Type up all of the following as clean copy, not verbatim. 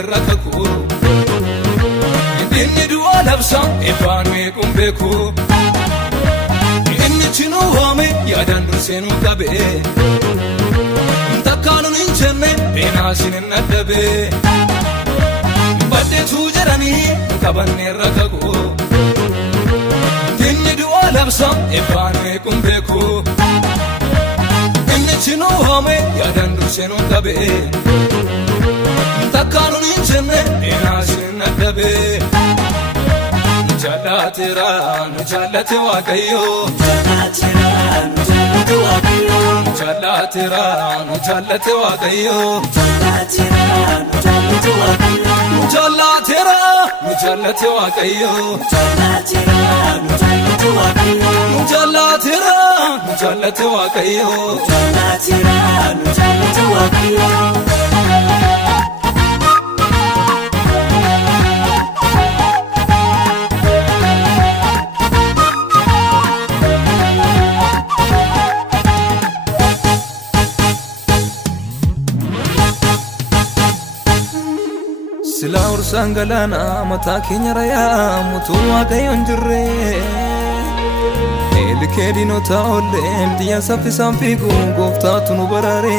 Rakaku inni du'a labsa efaanee kumbeeku inni chinu waame yaadaan durseenuu qabe takkaanuun hin jenne beenaasin hin addabe baddeetuu jedhanii qabannee rakaku inni du'a labsa efaanee kumbeeku inni chinu waame yaadaan durseenuu qabe takkaanuun hin jenne beenaasin hin addabe nu jaallate waaqayyo nu jaallate waaqayyo nu jaallate waaqayyo Sila ursaan galaana mataa keenya rayaa mutuu waaqayyoon jirre eelikee diinota olleen xiyya saffisaan fiigu gooftaatu nu baraare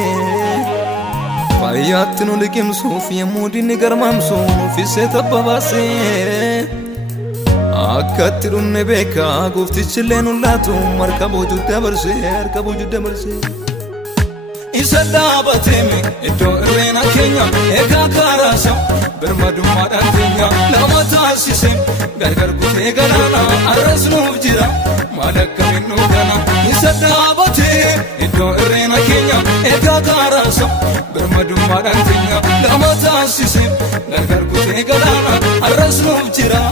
fayyaatti nu liqimsuuf yemmuu diinni garmaamsu nuffisee tabba baase akkatti dhumne beeka gooftichillee nu laatu harka boojuu dabarse isa dhaabateme iddoo irreena keenya eegaa kaaraasa birmadummaadhaan keenya lama taasise gargar kutee galaana arras nuuf jira maal akkamiin nu gana isa dhaabate iddoo irreena keenya eegaa kaaraasa birmadummaadhaan keenya lama taasise gargar kutee galaana arras nuuf jira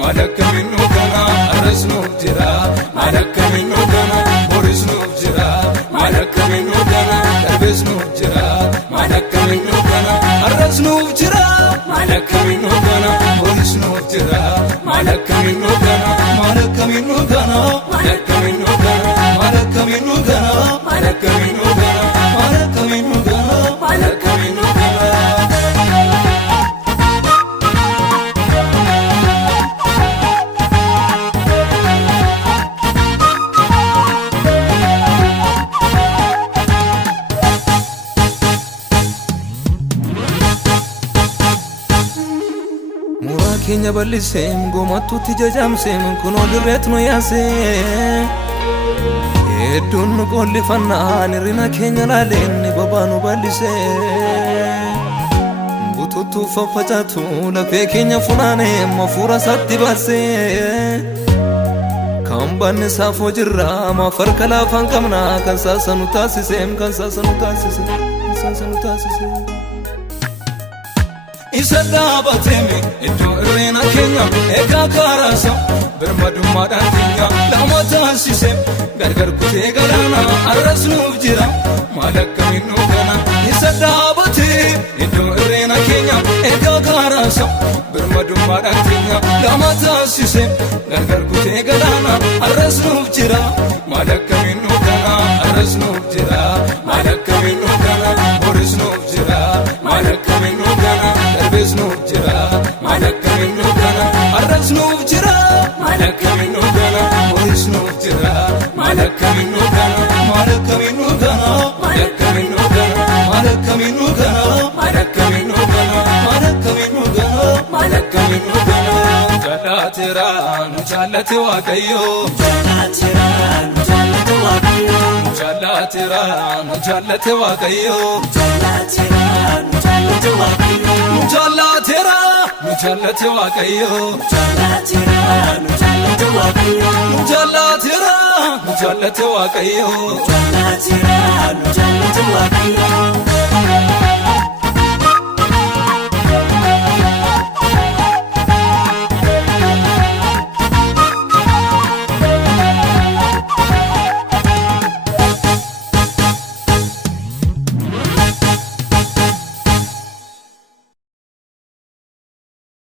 maal akkamiin nu gana arras nuuf jira maal akkamiin nu gana boris nuuf jira maal akkamiin nu gana darbes nuuf jira maal akkamiin nu gana arras nuuf jira maal akkamiin nu gana boris nuuf jira maal akkamiin nu gana maal akkamiin nu gana maal akkamiin nu gana maal akkamiin nu gana maal akkamiin nu gana maal akkamiin nu gana maal akkamiin nu gana keenya balliseem gomattuutti jajamseem kunoo dirreet nu yaasee hedduun nu qollifannaan hirrina keenya laaleen babaa nu ballisee bututtuu faffacaatu lafee keenya funaaneem hafuura isaatti baasee kan banne saafoo jirraa maaf harka laafaan qabna kan saasa nu taasiseem kan saasa nu taasise isa dhaabateme iddoo irreena keenya eegaa kaaraasa birmadummaadhaan keenya lama taasise gargar kutee galaana arras nuuf jira maal akkamiin nu gana isa dhaabate iddoo irreena keenya eegaa kaaraasa birmadummaadhaan keenya lama taasise gargar kutee galaana arras nuuf jira maal akkamiin nu gana arras nuuf jira maal akkamiin nu gana boris nuuf jira maal akkamiin nu gana darbes nuuf jira maal akkamiin nu gana arras nuuf jira maal akkamiin nu gana boris nuuf jira maal akkamiin nu gana maal akkamiin nu gana maal akkamiin nu gana maal akkamiin nu gana maal akkamiin nu gana maal akkamiin nu gana maal akkamiin nu gana nu jaallate waaqayyo nu jaallate waaqayyo nu jaallate waaqayyo nu jaallate waaqayyo nu jaallate waaqayyo